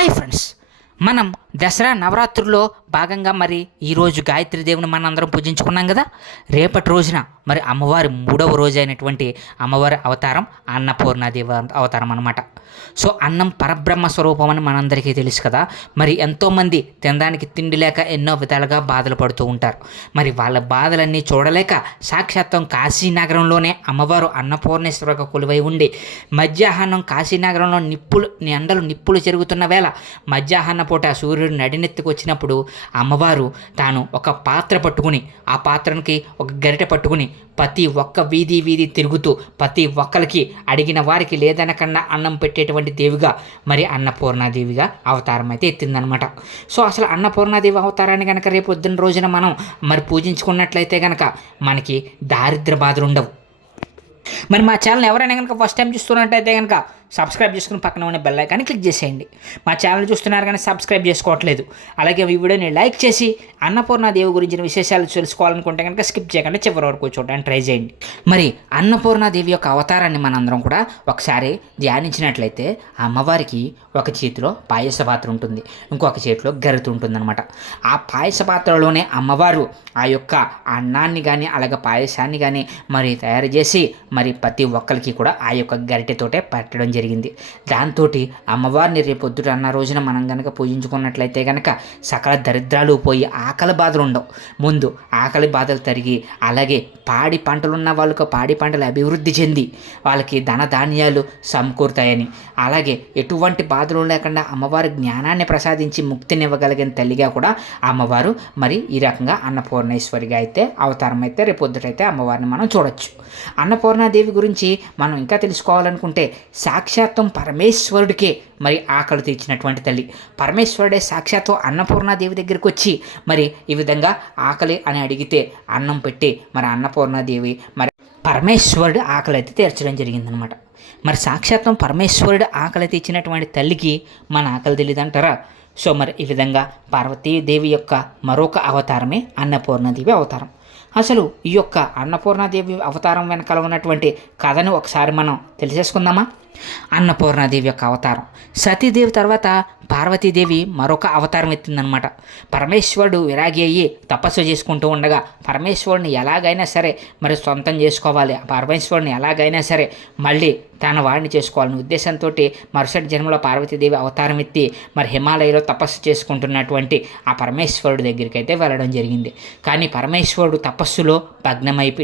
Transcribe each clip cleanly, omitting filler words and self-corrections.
Hi friends, మనం దసరా నవరాత్రుల్లో భాగంగా మరి ఈరోజు గాయత్రీదేవిని మనం అందరం పూజించుకున్నాం కదా. రేపటి రోజున మరి అమ్మవారి 3వ రోజు అయినటువంటి అమ్మవారి అవతారం అన్నపూర్ణాదేవి అవతారం అనమాట. సో అన్నం పరబ్రహ్మ స్వరూపం అని మనందరికీ తెలుసు కదా. మరి ఎంతోమంది తినడానికి తిండి లేక ఎన్నో విధాలుగా బాధలు పడుతూ ఉంటారు. మరి వాళ్ళ బాధలన్నీ చూడలేక సాక్షాత్తం కాశీనగరంలోనే అమ్మవారు అన్నపూర్ణేశ్వరగా కొలువై ఉండి మధ్యాహ్నం కాశీనగరంలో నిప్పులు చెరుగుతున్న వేళ మధ్యాహ్న పూట సూర్యుడు నడినెత్తుకు వచ్చినప్పుడు అమ్మవారు తాను ఒక పాత్ర పట్టుకుని ఆ పాత్రకి ఒక గరిటె పట్టుకుని ప్రతి ఒక్క వీధి తిరుగుతూ ప్రతి ఒక్కరికి అడిగిన వారికి లేదనకుండా అన్నం పెట్టేటువంటి దేవిగా మరి అన్నపూర్ణాదేవిగా అవతారం అయితే ఎత్తిందనమాట. సో అసలు అన్నపూర్ణాదేవి అవతారాన్ని కనుక రేపు పొద్దున్న రోజున మనం మరి పూజించుకున్నట్లయితే కనుక మనకి దారిద్ర బాధలు ఉండవు. మరి మా ఛానల్ ఎవరైనా కనుక ఫస్ట్ టైం చూస్తున్నట్టయితే కనుక సబ్స్క్రైబ్ చేసుకుని పక్కన ఉన్న బెల్ ఐకాన్ని క్లిక్ చేసేయండి. మా ఛానల్ చూస్తున్నారు కానీ సబ్స్క్రైబ్ చేసుకోవట్లేదు. అలాగే ఈ వీడియోని లైక్ చేసి అన్నపూర్ణాదేవి గురించిన విశేషాలు తెలుసుకోవాలనుకుంటే కనుక స్కిప్ చేయకుండా చివరి వరకు చూడడానికి ట్రై చేయండి. మరి అన్నపూర్ణాదేవి యొక్క అవతారాన్ని మనందరం కూడా ఒకసారి ధ్యానించినట్లయితే అమ్మవారికి ఒక చేతిలో పాయస పాత్ర ఉంటుంది, ఇంకొక చేతిలో గరిట ఉంటుందన్నమాట. ఆ పాయస పాత్రలోనే అమ్మవారు ఆ యొక్క అన్నాన్ని కానీ అలాగే పాయసాన్ని కానీ మరి తయారు చేసి మరి ప్రతి ఒక్కరికి కూడా ఆ యొక్క గరిటెతోటే పెట్టడం జరిగింది. దాంతో అమ్మవారిని రేపొద్దుట అన్న రోజున మనం కనుక పూజించుకున్నట్లయితే కనుక సకల దరిద్రాలు పోయి ఆకలి బాధలు ఉండవు. ముందు ఆకలి బాధలు తరిగి అలాగే పాడి పంటలున్న వాళ్ళకు పాడి పంటలు అభివృద్ధి చెంది వాళ్ళకి ధన ధాన్యాలు సమకూరుతాయని, అలాగే ఎటువంటి బాధలు లేకుండా అమ్మవారి జ్ఞానాన్ని ప్రసాదించి ముక్తినివ్వగలిగిన తల్లిగా కూడా అమ్మవారు మరి ఈ రకంగా అన్నపూర్ణేశ్వరిగా అయితే అవతారం అయితే రేపొద్దుటైతే అమ్మవారిని మనం చూడొచ్చు. అన్నపూర్ణాదేవి గురించి మనం ఇంకా తెలుసుకోవాలనుకుంటే సాక్షాత్తం పరమేశ్వరుడికే మరి ఆకలి తీర్చినటువంటి తల్లి. పరమేశ్వరుడే సాక్షాత్తు అన్నపూర్ణాదేవి దగ్గరికి వచ్చి మరి ఈ విధంగా ఆకలి అని అడిగితే అన్నం పెట్టి మరి అన్నపూర్ణాదేవి మరి పరమేశ్వరుడు ఆకలి అయితే తీర్చడం జరిగిందనమాట. మరి సాక్షాత్తం పరమేశ్వరుడు ఆకలి తీర్చినటువంటి తల్లికి మన ఆకలి తెలియదంటారా? సో మరి ఈ విధంగా పార్వతీదేవి యొక్క మరొక అవతారమే అన్నపూర్ణాదేవి అవతారం. అసలు ఈ యొక్క అన్నపూర్ణాదేవి అవతారం వెనకాల ఉన్నటువంటి కథను ఒకసారి మనం తెలిసేసుకుందామా? అన్నపూర్ణాదేవి యొక్క అవతారం, సతీదేవి తర్వాత పార్వతీదేవి మరొక అవతారం ఎత్తిందనమాట. పరమేశ్వరుడు విరాగి అయ్యి తపస్సు చేసుకుంటూ ఉండగా పరమేశ్వరుని ఎలాగైనా సరే మరి సొంతం చేసుకోవాలి, పరమేశ్వరుని ఎలాగైనా సరే మళ్ళీ తన వాడిని చేసుకోవాలని ఉద్దేశంతో మరుసటి జన్మలో పార్వతీదేవి అవతారం ఎత్తి మరి హిమాలయలో తపస్సు చేసుకుంటున్నటువంటి ఆ పరమేశ్వరుడి దగ్గరికి అయితే వెళ్ళడం జరిగింది. కానీ పరమేశ్వరుడు తపస్సులో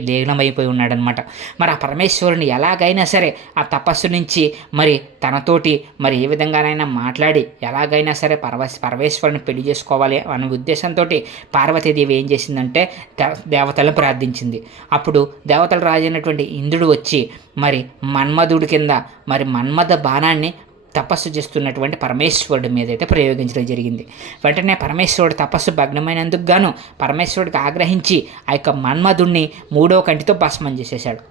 లీనమైపోయి ఉన్నాడనమాట. మరి ఆ పరమేశ్వరుని ఎలాగైనా సరే ఆ తపస్సు నుంచి మరి తనతోటి మరి ఏ విధంగానైనా మాట్లాడి ఎలాగైనా సరే పరమేశ్వరుని పెళ్లి చేసుకోవాలి అనే ఉద్దేశంతో పార్వతీదేవి ఏం చేసిందంటే దేవతలను ప్రార్థించింది. అప్పుడు దేవతలు రాజైనటువంటి ఇంద్రుడు వచ్చి మరి మన్మధుడి కింద మరి మన్మథ బాణాన్ని తపస్సు చేస్తున్నటువంటి పరమేశ్వరుడి మీద అయితే ప్రయోగించడం జరిగింది. వెంటనే పరమేశ్వరుడు తపస్సు భగ్నమైనందుకు గాను పరమేశ్వరుడికి ఆగ్రహించి ఆ యొక్క మన్మధుడిని 3వ కంటితో భస్మం చేసేశాడు.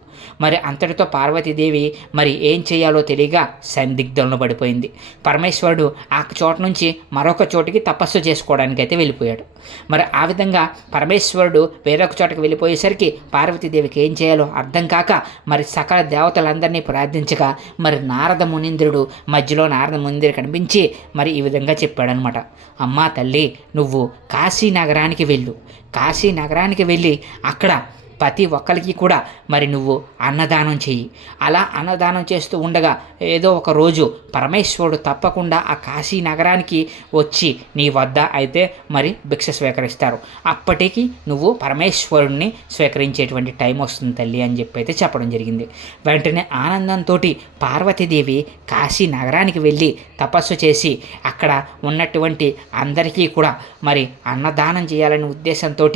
మరి అంతటితో పార్వతీదేవి మరి ఏం చేయాలో తెలియక సందిగ్ధంలో పడిపోయింది. పరమేశ్వరుడు ఆ చోట నుంచి మరొక చోటికి తపస్సు చేసుకోవడానికి అయితే వెళ్ళిపోయాడు. మరి ఆ విధంగా పరమేశ్వరుడు వేరొక చోటకి వెళ్ళిపోయేసరికి పార్వతీదేవికి ఏం చేయాలో అర్థం కాక మరి సకల దేవతలందరినీ ప్రార్థించగా మరి నారద మునీంద్రుడు మధ్యలో నారద మునీంద్రుడు కనిపించి మరి ఈ విధంగా చెప్పాడనమాట. అమ్మా తల్లి, నువ్వు కాశీ నగరానికి వెళ్ళి అక్కడ ప్రతి ఒక్కరికి కూడా మరి నువ్వు అన్నదానం చెయ్యి. అలా అన్నదానం చేస్తూ ఉండగా ఏదో ఒక రోజు పరమేశ్వరుడు తప్పకుండా ఆ కాశీ నగరానికి వచ్చి నీ వద్ద అయితే మరి భిక్ష స్వీకరిస్తారు. అప్పటికి నువ్వు పరమేశ్వరుణ్ణి స్వీకరించేటువంటి టైం వస్తుంది తల్లి అని చెప్పి అయితే చెప్పడం జరిగింది. వెంటనే ఆనందంతో పార్వతీదేవి కాశీ నగరానికి వెళ్ళి తపస్సు చేసి అక్కడ ఉన్నటువంటి అందరికీ కూడా మరి అన్నదానం చేయాలనే ఉద్దేశంతో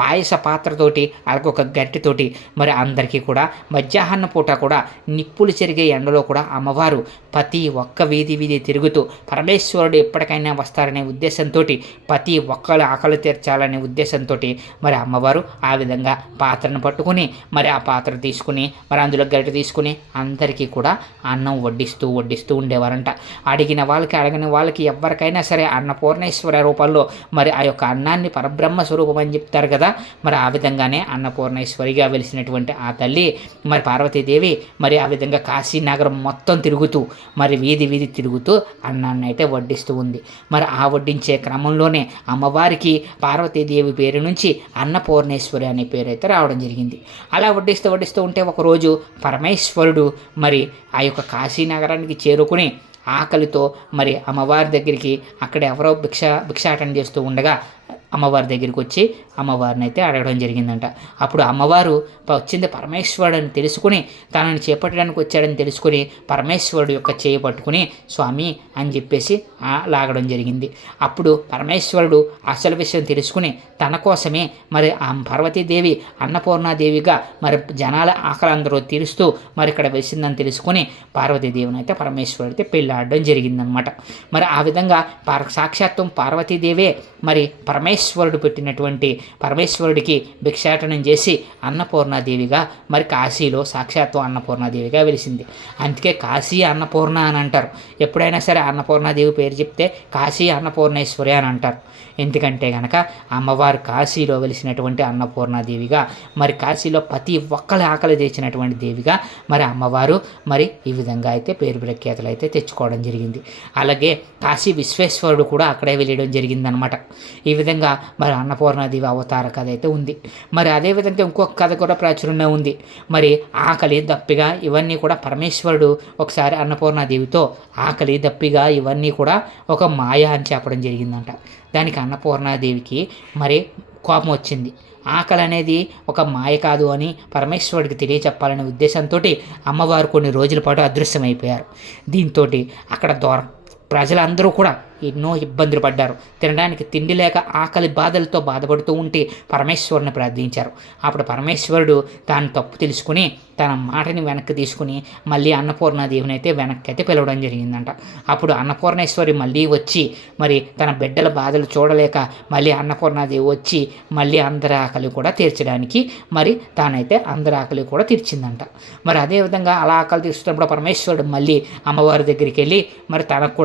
పాయస పాత్రతోటి అలాగే ఒక గట్టితోటి మరి అందరికీ కూడా మధ్యాహ్న పూట కూడా నిప్పులు చెరిగే ఎండలో కూడా అమ్మవారు ప్రతి ఒక్క వీధి తిరుగుతూ పరమేశ్వరుడు ఎప్పటికైనా వస్తారనే ఉద్దేశంతో ప్రతి ఒక్కరు ఆకలి తీర్చాలనే ఉద్దేశంతో మరి అమ్మవారు ఆ విధంగా పాత్రను పట్టుకుని మరి ఆ పాత్ర తీసుకుని మరి అందులో గరిటె తీసుకుని అందరికీ కూడా అన్నం వడ్డిస్తూ ఉండేవారంట. అడిగిన వాళ్ళకి ఎవరికైనా సరే అన్నపూర్ణేశ్వర రూపంలో మరి ఆ యొక్క అన్నాన్ని పరబ్రహ్మ స్వరూపం అని చెప్తారు కదా. మరి ఆ విధంగానే అన్నపూర్ణ అన్నపూర్ణేశ్వరిగా వెలిసినటువంటి ఆ తల్లి మరి పార్వతీదేవి మరి ఆ విధంగా కాశీనగరం మొత్తం తిరుగుతూ మరి వీధి వీధి తిరుగుతూ అన్నాన్ని అయితే వడ్డిస్తూ ఉంది. మరి ఆ వడ్డించే క్రమంలోనే అమ్మవారికి పార్వతీదేవి పేరు నుంచి అన్నపూర్ణేశ్వరి అనే పేరు అయితే రావడం జరిగింది. అలా వడ్డిస్తూ ఉంటే ఒకరోజు పరమేశ్వరుడు మరి ఆ యొక్క కాశీనగరానికి చేరుకుని ఆకలితో మరి అమ్మవారి దగ్గరికి అక్కడ ఎవరో భిక్షాటన చేస్తూ ఉండగా అమ్మవారి దగ్గరికి వచ్చి అమ్మవారిని అయితే అడగడం జరిగిందంట. అప్పుడు అమ్మవారు వచ్చింది పరమేశ్వరుడు అని తెలుసుకుని తనని చేపట్టడానికి వచ్చాడని తెలుసుకుని పరమేశ్వరుడు యొక్క చేయి పట్టుకుని స్వామి అని చెప్పేసి లాగడం జరిగింది. అప్పుడు పరమేశ్వరుడు అసలు విషయం తెలుసుకుని తన కోసమే మరి ఆ పార్వతీదేవి అన్నపూర్ణాదేవిగా మరి జనాల ఆకలి అందరూ తీరుస్తూ మరి ఇక్కడ వేసిందని తెలుసుకుని పార్వతీదేవిని అయితే పరమేశ్వరుడు అయితే పెళ్ళాడడం జరిగిందనమాట. మరి ఆ విధంగా సాక్షాత్వం పార్వతీదేవే మరి పరమేశ్వరుడు పెట్టినటువంటి పరమేశ్వరుడికి భిక్షాటనం చేసి అన్నపూర్ణాదేవిగా మరి కాశీలో సాక్షాత్తు అన్నపూర్ణాదేవిగా వెలిసింది. అందుకే కాశీ అన్నపూర్ణ అని అంటారు. ఎప్పుడైనా సరే అన్నపూర్ణాదేవి పేరు చెప్తే కాశీ అన్నపూర్ణేశ్వరి అని అంటారు. ఎందుకంటే కనుక అమ్మవారు కాశీలో వెలిసినటువంటి అన్నపూర్ణాదేవిగా మరి కాశీలో ప్రతి ఒక్కరి ఆకలి తెచ్చినటువంటి దేవిగా మరి అమ్మవారు మరి ఈ విధంగా అయితే పేరు ప్రఖ్యాతులు అయితే తెచ్చుకోవడం జరిగింది. అలాగే కాశీ విశ్వేశ్వరుడు కూడా అక్కడే వెళ్ళడం జరిగిందనమాట. ఈ విధంగా మరి అన్నపూర్ణాదేవి అవతార కథ అయితే ఉంది. మరి అదేవిధంగా ఇంకొక కథ కూడా ప్రాచుర్యంలో ఉంది. మరి ఆకలి దప్పిగా ఇవన్నీ కూడా పరమేశ్వరుడు ఒకసారి అన్నపూర్ణాదేవితో ఆకలి దప్పిగా ఇవన్నీ కూడా ఒక మాయ అని చెప్పడం జరిగిందంట. దానికి అన్నపూర్ణాదేవికి మరి కోపం వచ్చింది. ఆకలి అనేది ఒక మాయ కాదు అని పరమేశ్వరుడికి తెలియచెప్పాలనే ఉద్దేశంతో అమ్మవారు కొన్ని రోజుల పాటు అదృశ్యమైపోయారు. దీంతో అక్కడ ప్రజలందరూ కూడా ఎన్నో ఇబ్బందులు పడ్డారు. తినడానికి తిండి లేక ఆకలి బాధలతో బాధపడుతూ ఉంటే పరమేశ్వరుని ప్రార్థించారు. అప్పుడు పరమేశ్వరుడు తాను తప్పు తెలుసుకుని తన మాటని వెనక్కి తీసుకుని మళ్ళీ అన్నపూర్ణాదేవిని అయితే వెనక్కి అయితే పిలవడం జరిగిందంట. అప్పుడు అన్నపూర్ణేశ్వరి మళ్ళీ వచ్చి మరి తన బిడ్డల బాధలు చూడలేక మళ్ళీ అన్నపూర్ణాదేవి వచ్చి మళ్ళీ అందరి ఆకలి కూడా తీర్చడానికి మరి తానైతే అందరి ఆకలి కూడా తీర్చిందంట. మరి అదేవిధంగా అలా ఆకలి తీర్చుతున్నప్పుడు పరమేశ్వరుడు మళ్ళీ అమ్మవారి దగ్గరికి వెళ్ళి మరి తనకు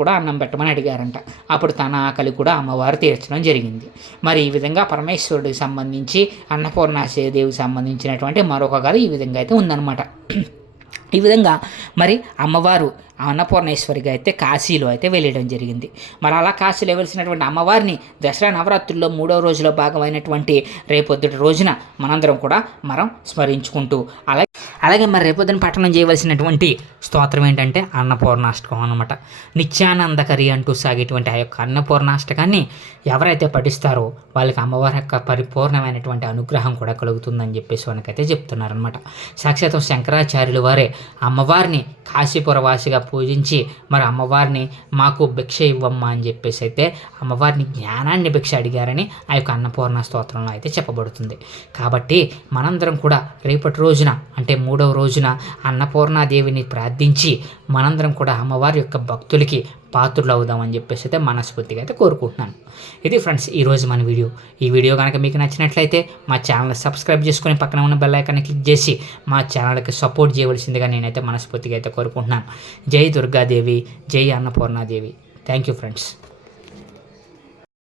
కూడా అన్నం పెట్టమని అడిగారంట. అప్పుడు తన ఆకలి కూడా అమ్మవారు తీర్చడం జరిగింది. మరి ఈ విధంగా పరమేశ్వరుడికి సంబంధించి అన్నపూర్ణాదేవికి సంబంధించినటువంటి మరొక కథ ఈ విధంగా అయితే ఉందన్నమాట. ఈ విధంగా మరి అమ్మవారు అన్నపూర్ణేశ్వరిగా అయితే కాశీలో అయితే వెళ్ళడం జరిగింది. మరి అలా కాశీలో వెలిసినటువంటి అమ్మవారిని దసరా నవరాత్రుల్లో 3వ రోజులో భాగమైనటువంటి రేపొద్దుటి రోజున మనందరం కూడా స్మరించుకుంటూ అలాగే మరి రేపొద్దున పఠనం చేయవలసినటువంటి స్తోత్రం ఏంటంటే అన్నపూర్ణాష్టకం అనమాట. నిత్యానందకరి అంటూ సాగేటువంటి ఆ యొక్క అన్నపూర్ణాష్టకాన్ని ఎవరైతే పఠిస్తారో వాళ్ళకి అమ్మవారి యొక్క పరిపూర్ణమైనటువంటి అనుగ్రహం కూడా కలుగుతుందని చెప్పేసి మనకైతే చెప్తున్నారనమాట. సాక్షాత్ శంకరాచార్యులు వారే అమ్మవారిని కాశీపురవాసిగా పూజించి మరి అమ్మవారిని మాకు భిక్ష ఇవ్వమ్మా అని చెప్పేసి అయితే అమ్మవారిని జ్ఞానాన్ని భిక్ష అడిగారని ఆ యొక్క అన్నపూర్ణ స్తోత్రంలో అయితే చెప్పబడుతుంది. కాబట్టి మనందరం కూడా రేపటి రోజున అంటే 3వ రోజున అన్నపూర్ణాదేవిని ప్రార్థించి మనందరం కూడా అమ్మవారి యొక్క భక్తులకి పాత్రులు అవుదామని చెప్పేసి అయితే మనస్ఫూర్తిగా అయితే కోరుకుంటున్నాను. ఇది ఫ్రెండ్స్ ఈరోజు మన వీడియో. ఈ వీడియో కనుక మీకు నచ్చినట్లయితే మా ఛానల్ సబ్స్క్రైబ్ చేసుకొని పక్కన ఉన్న బెల్ ఐకాన్ని క్లిక్ చేసి మా ఛానల్కి సపోర్ట్ చేయవలసిందిగా నేనైతే మనస్ఫూర్తిగా అయితే కోరుకుంటున్నాను. జై దుర్గాదేవి, జై అన్నపూర్ణాదేవి. Thank you friends.